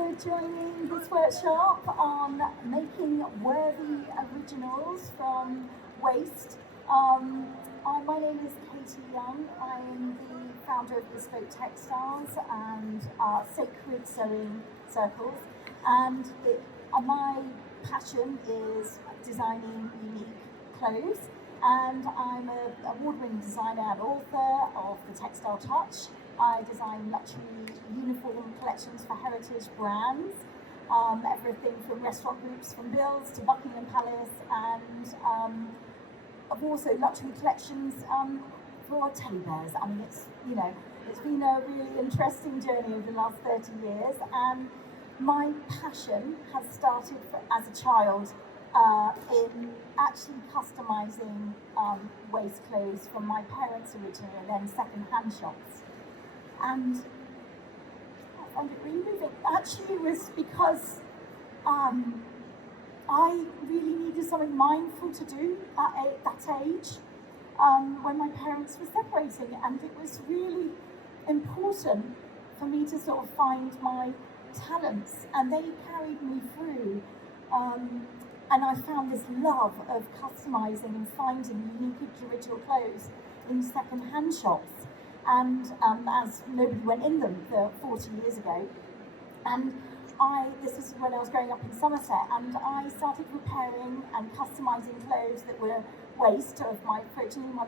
for joining this workshop on making worthy originals from waste. My name is Katie Young. I'm the founder of Bespoke Textiles and Sacred Sewing Circles, and my passion is designing unique clothes, and I'm an award-winning designer and author of The Textile Touch. I design luxury uniform collections for heritage brands, everything from restaurant groups, from Bill's to Buckingham Palace, and I've also luxury collections for teddy bears. I mean, it's been a really interesting journey over the last 30 years, and my passion has started as a child in actually customising waste clothes from my parents originally, and then second-hand shops. And I found it really moving. Actually, it was because I really needed something mindful to do at that age when my parents were separating, and it was really important for me to sort of find my talents, and they carried me through. And I found this love of customising and finding unique original clothes in second-hand shops. And as nobody went in them 40 years ago, and this is when I was growing up in Somerset, and I started repairing and customising clothes that were waste of my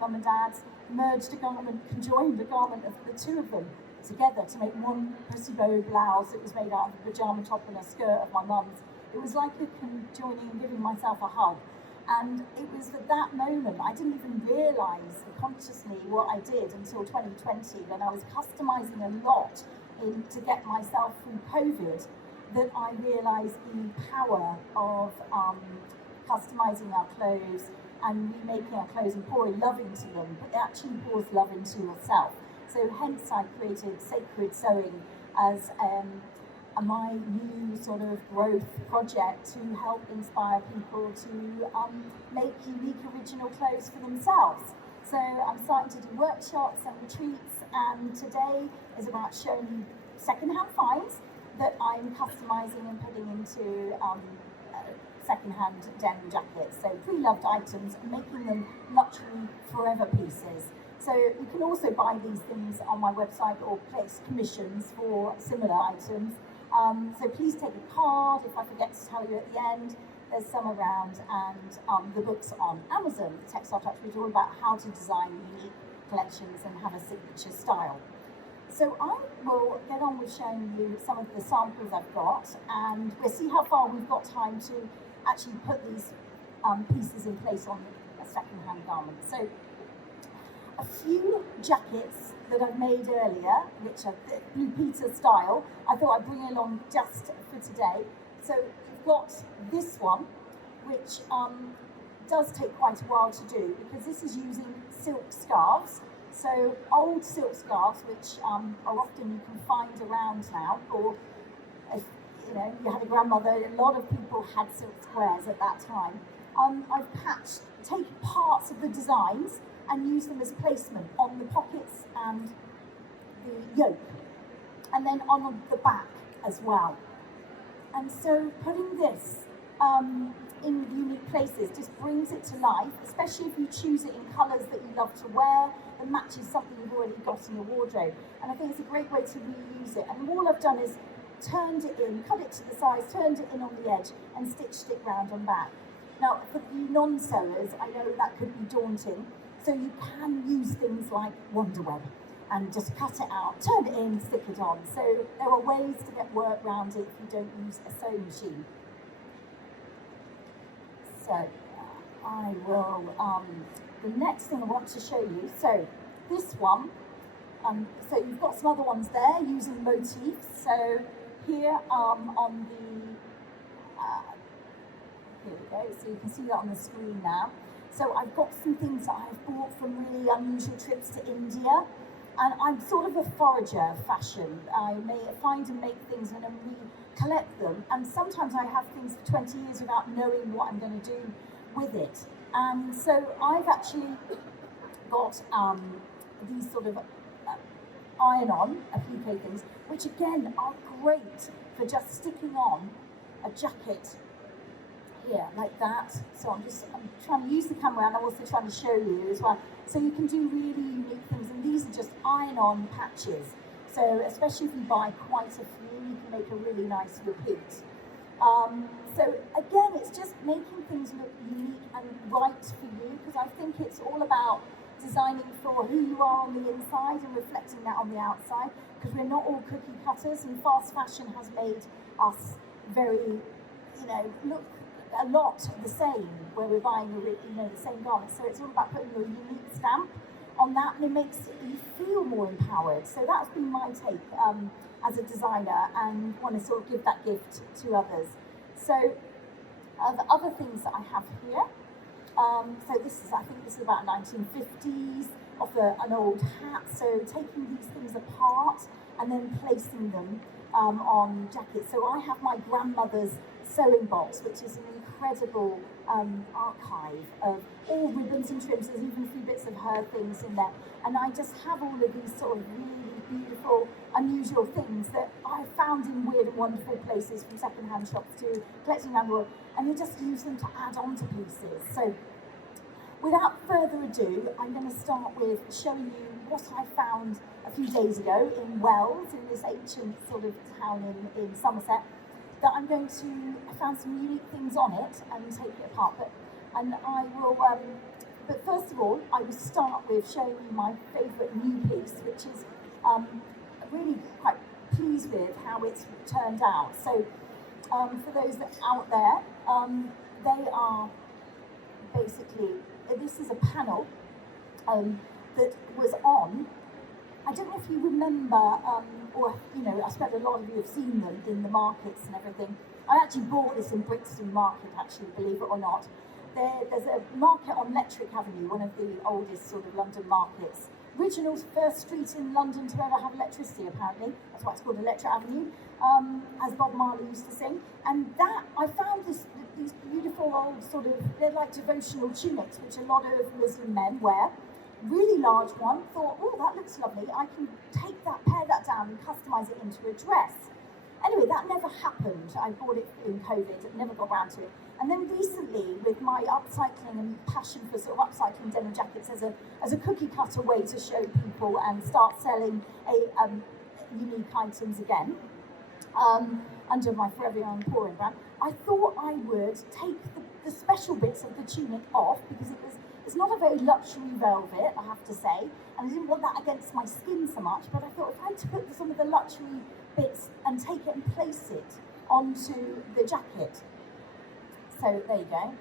mum and dad's, merged a garment, conjoined a garment of the two of them together to make one pussy bow blouse that was made out of a pyjama top and a skirt of my mum's. It was like a conjoining and giving myself a hug. And it was at that moment, I didn't even realise consciously what I did until 2020, when I was customising a lot to get myself through COVID, that I realised the power of customising our clothes and remaking our clothes and pouring love into them, but it actually pours love into yourself. So hence I created Sacred Sewing as my new sort of growth project to help inspire people to make unique original clothes for themselves. So I'm starting to do workshops and retreats, and today is about showing you second-hand finds that I'm customising and putting into second-hand denim jackets. So pre-loved items, making them luxury forever pieces. So you can also buy these things on my website or place commissions for similar items. So please take a card. If I forget to tell you at the end, there's some around, and the book's on Amazon, The Textile Touch, which is all about how to design unique collections and have a signature style. So I will get on with showing you some of the samples I've got, and we'll see how far we've got time to actually put these pieces in place on a second-hand garment. So a few jackets that I've made earlier, which are Blue Peter style, I thought I'd bring along just for today. So you've got this one, which does take quite a while to do, because this is using silk scarves. So old silk scarves, which are often you can find around now, or if you had a grandmother, a lot of people had silk squares at that time. I've taken parts of the designs and use them as placement on the pockets and the yoke, and then on the back as well. And so putting this in unique places just brings it to life, especially if you choose it in colours that you love to wear that matches something you've already got in your wardrobe. And I think it's a great way to reuse it. And all I've done is turned it in, cut it to the size, turned it in on the edge, and stitched it round and back. Now, for the non-sewers, I know that could be daunting. So you can use things like Wonderweb and just cut it out, turn it in, stick it on. So there are ways to get work around it if you don't use a sewing machine. So I will, the next thing I want to show you, so this one, so you've got some other ones there using motifs. So here on the, here we go, so you can see that on the screen now. So I've got some things that I've bought from really unusual trips to India, and I'm sort of a forager of fashion. I may find and make things and then collect them, and sometimes I have things for 20 years without knowing what I'm going to do with it. And so I've actually got these sort of iron-on applique things, which again are great for just sticking on a jacket here, like that. So I'm trying to use the camera, and I'm also trying to show you as well. So you can do really unique things, and these are just iron-on patches. So especially if you buy quite a few, you can make a really nice repeat. So again, it's just making things look unique and right for you, because I think it's all about designing for who you are on the inside and reflecting that on the outside, because we're not all cookie cutters, and fast fashion has made us very, look a lot the same, where we're buying the same garments. So it's all about putting your unique stamp on that, and it makes you feel more empowered. So that's been my take as a designer, and want to sort of give that gift to others. So the other things that I have here, so I think this is about 1950s, of an old hat. So taking these things apart and then placing them on jackets. So I have my grandmother's sewing box, which is an incredible archive of all ribbons and trims. There's even a few bits of her things in there. And I just have all of these sort of really beautiful, unusual things that I found in weird and wonderful places, from second-hand shops to collecting around the world, and you just use them to add on to pieces. So without further ado, I'm going to start with showing you what I found a few days ago in Wells, in this ancient sort of town in Somerset, that I found some unique things on it and take it apart. But first of all, I will start with showing you my favourite new piece, which is really quite pleased with how it's turned out. So for those that are out there, they are basically, this is a panel that was on, I don't know if you remember, or I suppose a lot of you have seen them in the markets and everything. I actually bought this in Brixton Market, actually, believe it or not. There's a market on Lettrick Avenue, one of the oldest sort of London markets. Original first street in London to ever have electricity, apparently. That's why it's called Lettrick Avenue, as Bob Marley used to sing. And that, I found these beautiful old sort of, they're like devotional tunics, which a lot of Muslim men wear. Really large one, thought, oh, that looks lovely. I can pare that down and customise it into a dress. Anyway, that never happened. I bought it in COVID, never got around to it. And then recently, with my upcycling and passion for sort of upcycling denim jackets as a cookie cutter way to show people and start selling unique items again, under my Forever Young Pouring brand, I thought I would take the special bits of the tunic off, because it's not a very luxury velvet, I have to say, and I didn't want that against my skin so much, but I thought if I took some of the luxury bits and take it and place it onto the jacket. So there you go.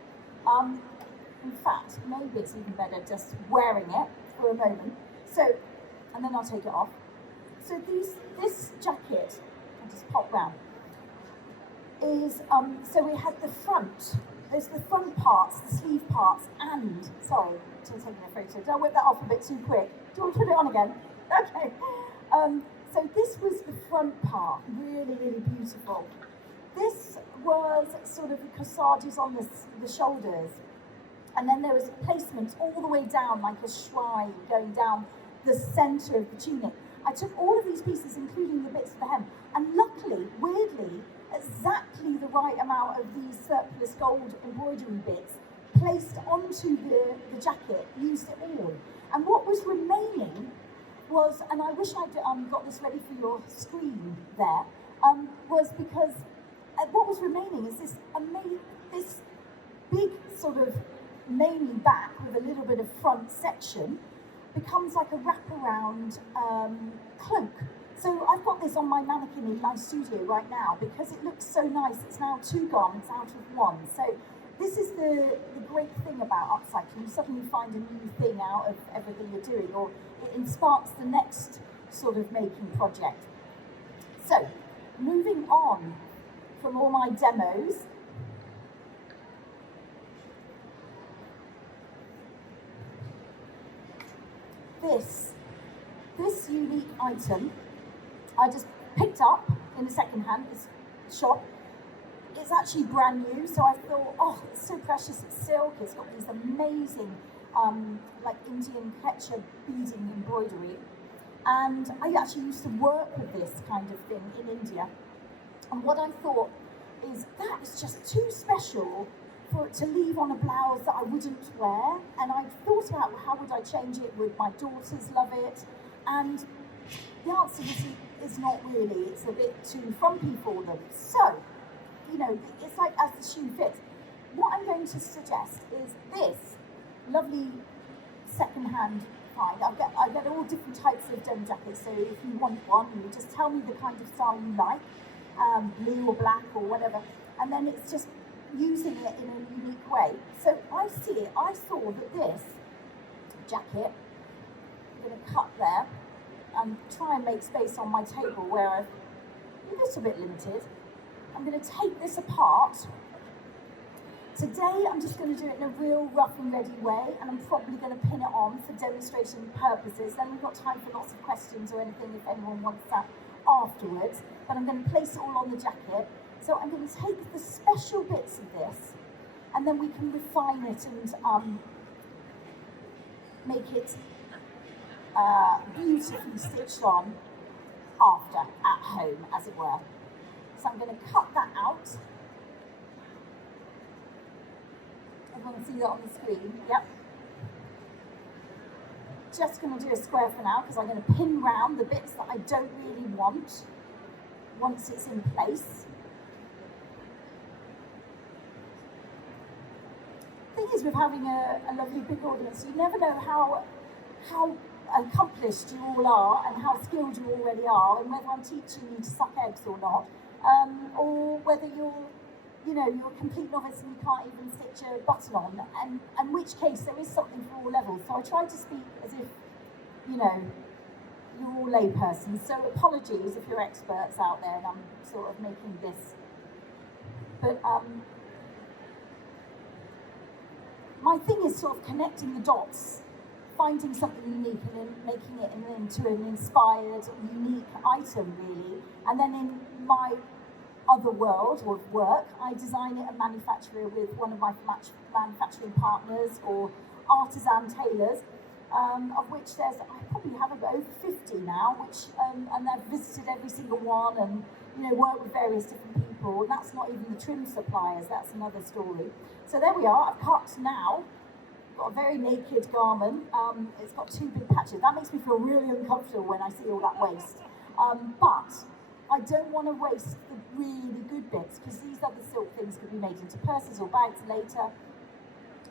In fact, maybe it's even better just wearing it for a moment. So, and then I'll take it off. So this jacket, I'll just pop round, is, so we had the front. There's the front parts, the sleeve parts, and, sorry, to taking a photo. Don't whip that off a bit too quick. Do you want to put it on again? Okay. So this was the front part, really, really beautiful. This was sort of the corsages on the shoulders. And then there was placements all the way down, like a shrine going down the centre of the tunic. I took all of these pieces, including the bits of the hem, and luckily, weirdly, exactly the right amount of these surplus gold embroidery bits placed onto the jacket, used it all. And what was remaining was, and I wish I'd got this ready for your screen there, was because what was remaining is this big sort of mainly back with a little bit of front section becomes like a wraparound cloak. So I've got this on my mannequin in my studio right now because it looks so nice. It's now 2 garments out of 1. So this is the great thing about upcycling. You suddenly find a new thing out of everything you're doing, or it sparks the next sort of making project. So moving on from all my demos, this unique item I just picked up in a second-hand shop. It's actually brand new, so I thought, oh, it's so precious, it's silk, it's got these amazing like Indian Quechua beading embroidery. And I actually used to work with this kind of thing in India. And what I thought is that is just too special for it to leave on a blouse that I wouldn't wear. And I thought about how would I change it, would my daughters love it? And the answer is not really. It's a bit too frumpy for them. So, you know, it's like as the shoe fits. What I'm going to suggest is this lovely second-hand find. I get all different types of denim jackets, so if you want one, you just tell me the kind of style you like, blue or black or whatever, and then it's just using it in a unique way. So I saw that this jacket, I'm going to cut there and try and make space on my table where I'm a little bit limited. I'm going to take this apart. Today I'm just going to do it in a real rough and ready way, and I'm probably going to pin it on for demonstration purposes. Then we've got time for lots of questions or anything if anyone wants that afterwards. But I'm going to place it all on the jacket. So I'm going to take the special bits of this, and then we can refine it and make it beautifully stitched on after, at home, as it were. So I'm going to cut that out. Everyone can see that on the screen, yep. Just going to do a square for now because I'm going to pin round the bits that I don't really want once it's in place. The thing is with having a lovely big audience, you never know how accomplished you all are and how skilled you already are, and whether I'm teaching you to suck eggs or not, or whether you're a complete novice and you can't even stitch a button on, and in which case there is something for all levels. So I try to speak as if, you're all laypersons. So apologies if you're experts out there and I'm sort of making this. But my thing is sort of connecting the dots, finding something unique and then making it into an inspired, unique item, really. And then in my other world or work, I design it and manufacture it with one of my manufacturing partners or artisan tailors, of which I probably have over 50 now, and I've visited every single one and worked with various different people. And that's not even the trim suppliers, that's another story. So there we are, I've cut now. Got a very naked garment. It's got two big patches. That makes me feel really uncomfortable when I see all that waste. But I don't want to waste the really good bits because these other silk things can be made into purses or bags later.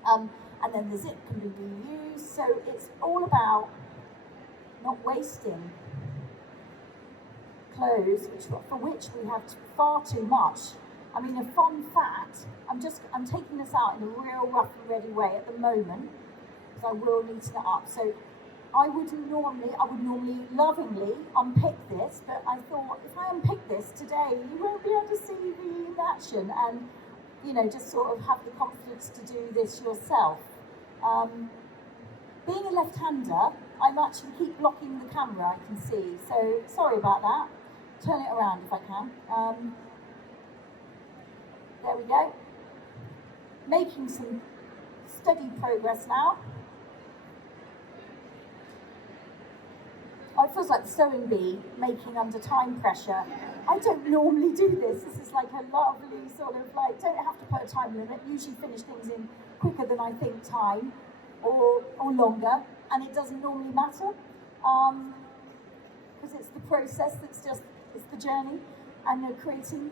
And then the zip can be reused. So it's all about not wasting clothes for which we have far too much. I mean, a fun fact, I'm taking this out in a real rough and ready way at the moment, because I will neaten it up. So I would normally lovingly unpick this, but I thought if I unpick this today, you won't be able to see me in action and, just sort of have the confidence to do this yourself. Being a left-hander, I'm actually keep blocking the camera, I can see. So sorry about that. Turn it around if I can. There we go. Making some steady progress now. Oh, it feels like the sewing bee, making under time pressure. I don't normally do this. This is like a lovely sort of don't have to put a time limit. Usually finish things in quicker than I think time, or longer, and it doesn't normally matter because it's the process it's the journey and creating.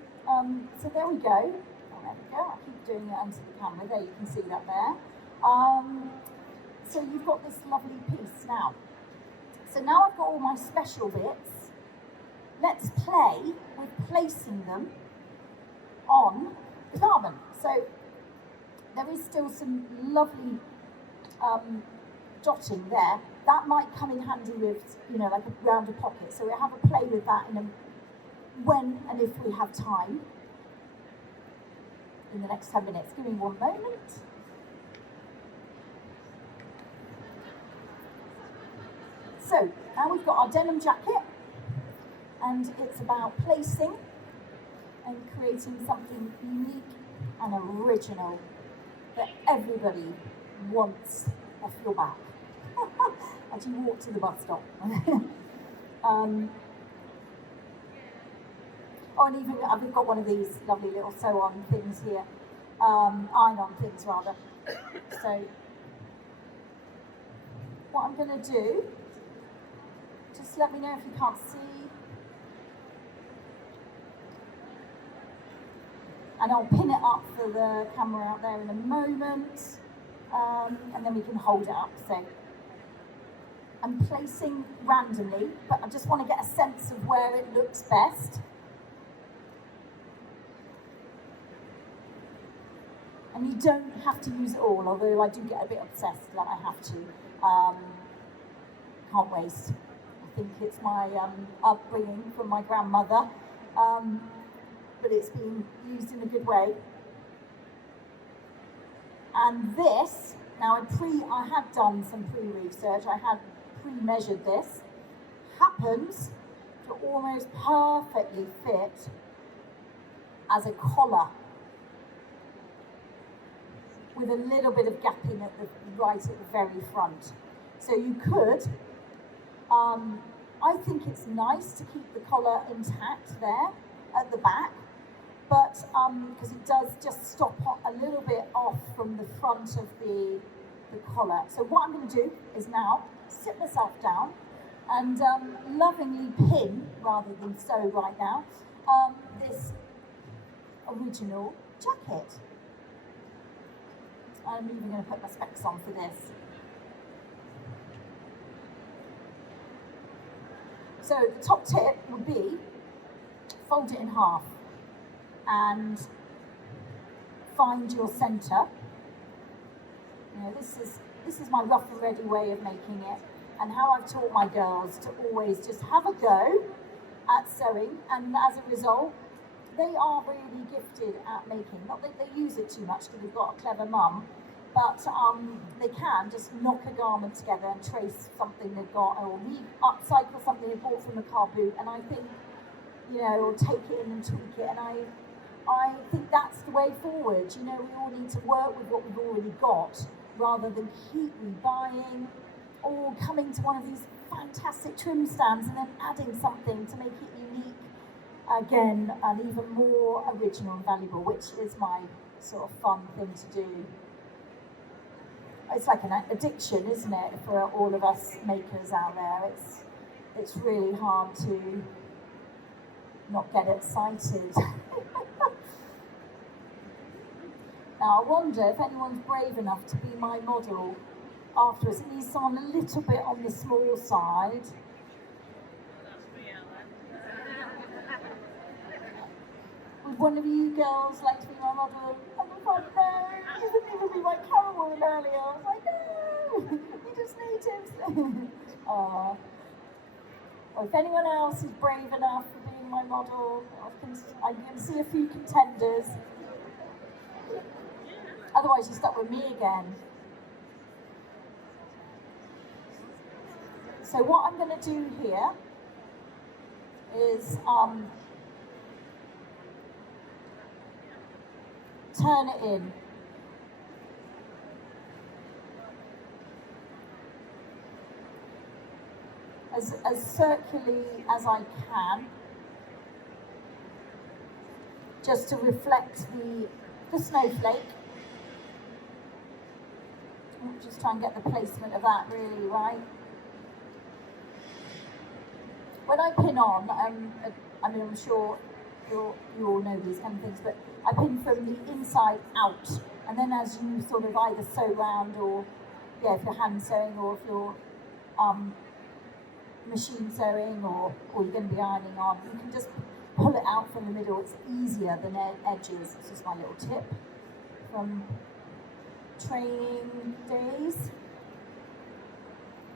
So there we go. There we go, I keep doing it onto the camera, there you can see that there. So you've got this lovely piece now. So now I've got all my special bits. Let's play with placing them on the garment. So there is still some lovely dotting there. That might come in handy with, like a rounder pocket. So we'll have a play with that when and if we have time. In the next 10 minutes. Give me one moment. So now we've got our denim jacket, and it's about placing and creating something unique and original that everybody wants off your back as you walk to the bus stop. Oh, and even I've got one of these lovely little sew-on things here, iron-on things rather. So what I'm going to do, just let me know if you can't see. And I'll pin it up for the camera out there in a moment, and then we can hold it up. So I'm placing randomly, but I just want to get a sense of where it looks best. And you don't have to use it all, although I do get a bit obsessed that I have to. Can't waste. I think it's my upbringing from my grandmother, but it's being used in a good way. And this, now I had done some pre-research, I had pre-measured this, happens to almost perfectly fit as a collar, with a little bit of gapping at the right at the very front. So you could, I think it's nice to keep the collar intact there at the back, but because it does just stop a little bit off from the front of the collar. So what I'm going to do is now sit myself down and lovingly pin, rather than sew right now, this original jacket. I'm even going to put my specs on for this. So the top tip would be fold it in half and find your centre. You know, this is my rough and ready way of making it, and how I've taught my girls to always just have a go at sewing, and as a result, they are really gifted at making. Not that they use it too much because they've got a clever mum, but they can just knock a garment together and trace something they've got, or upcycle something they bought from the car boot, and I think, you know, or take it in and tweak it, and I think that's the way forward. You know, we all need to work with what we've already got, rather than keep rebuying, or coming to one of these fantastic trim stands and then adding something to make it unique again, and even more original and valuable, which is my sort of fun thing to do. It's like an addiction, isn't it, for all of us makers out there? It's really hard to not get excited. Now, I wonder if anyone's brave enough to be my model afterwards. It needs someone a little bit on the small side. Would one of you girls like to be my model? And I thought, no, you didn't even be my camera woman earlier. I was like, no, you just natives. Or if anyone else is brave enough for being my model, I can see a few contenders. Otherwise, you're stuck with me again. So what I'm going to do here is turn it in. As circularly as I can, just to reflect the snowflake. Just try and get the placement of that really right. When I pin on, I mean, I'm sure you all know these kind of things, but I pin from the inside out, and then as you sort of either sew round, or yeah, if you're hand sewing, or if you're machine sewing, or you're going to be ironing on, you can just pull it out from the middle. It's easier than edges. It's just my little tip from training days.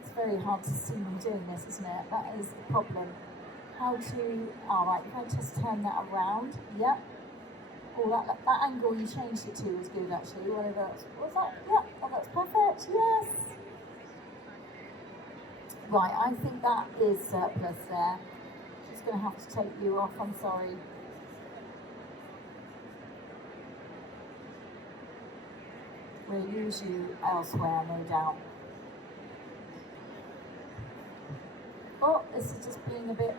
It's very hard to see me doing this, isn't it? That is the problem. How to, alright, if I just turn that around, yep. Oh, that angle you changed it to was good actually, whatever else. Was that? Yep, oh, that's perfect, yes. Right, I think that is surplus there. Just going to have to take you off, I'm sorry. We'll use you elsewhere, no doubt. Oh, this is just being a bit,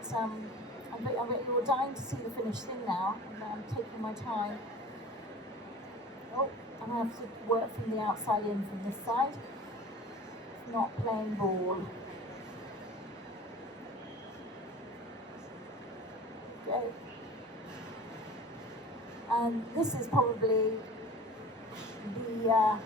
you're dying to see the finished thing now, and I'm taking my time. Oh, and I have to work from the outside in from this side. It's not playing ball. Okay. And this is probably the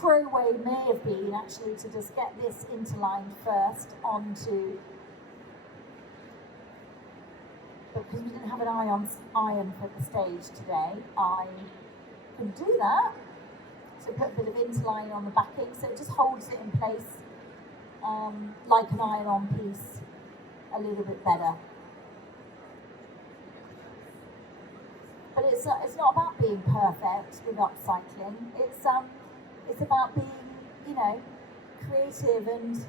pro way may have been actually to just get this interlined first onto, but because we didn't have an iron for the stage today, I can do that. So put a bit of interline on the backing, so it just holds it in place like an iron-on piece a little bit better. But it's not about being perfect with upcycling. It's about being, you know, creative and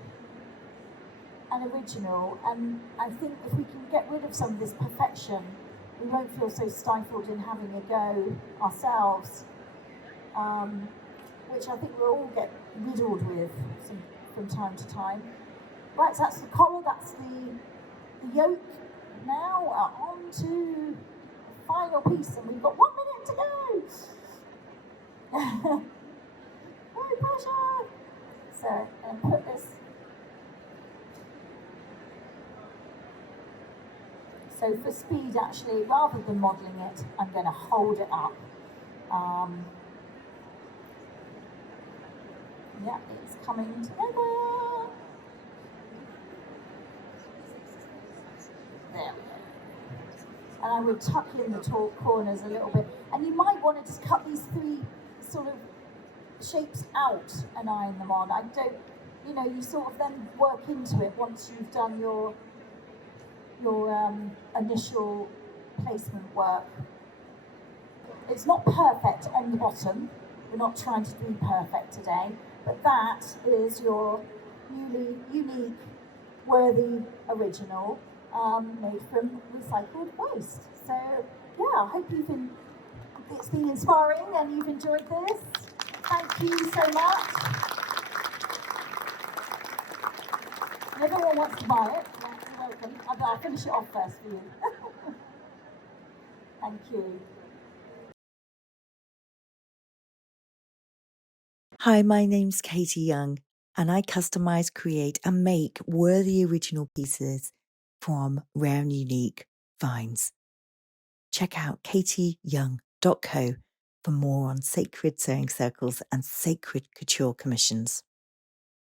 original. And I think if we can get rid of some of this perfection, we won't feel so stifled in having a go ourselves, which I think we'll all get riddled with from time to time. Right, so that's the collar, that's the yoke. Now on to the final piece, and we've got 1 minute to go. No pressure. So, and put this. So for speed, actually, rather than modelling it, I'm going to hold it up. Yeah, it's coming together. There we go. And I would tuck in the tall corners a little bit. And you might want to just cut these 3 sort of shapes out and iron them on. I don't, you know, you sort of then work into it once you've done your initial placement work. It's not perfect on the bottom. We're not trying to be perfect today, but that is your unique, worthy original made from recycled waste. So yeah, I hope it's been inspiring and you've enjoyed this. Thank you so much. And everyone wants to buy it. You're welcome. I'll finish it off first for you. Thank you. Hi, my name's Katie Young, and I customize, create, and make worthy original pieces from rare and unique finds. Check out katieyoung.co for more on sacred sewing circles and sacred couture commissions.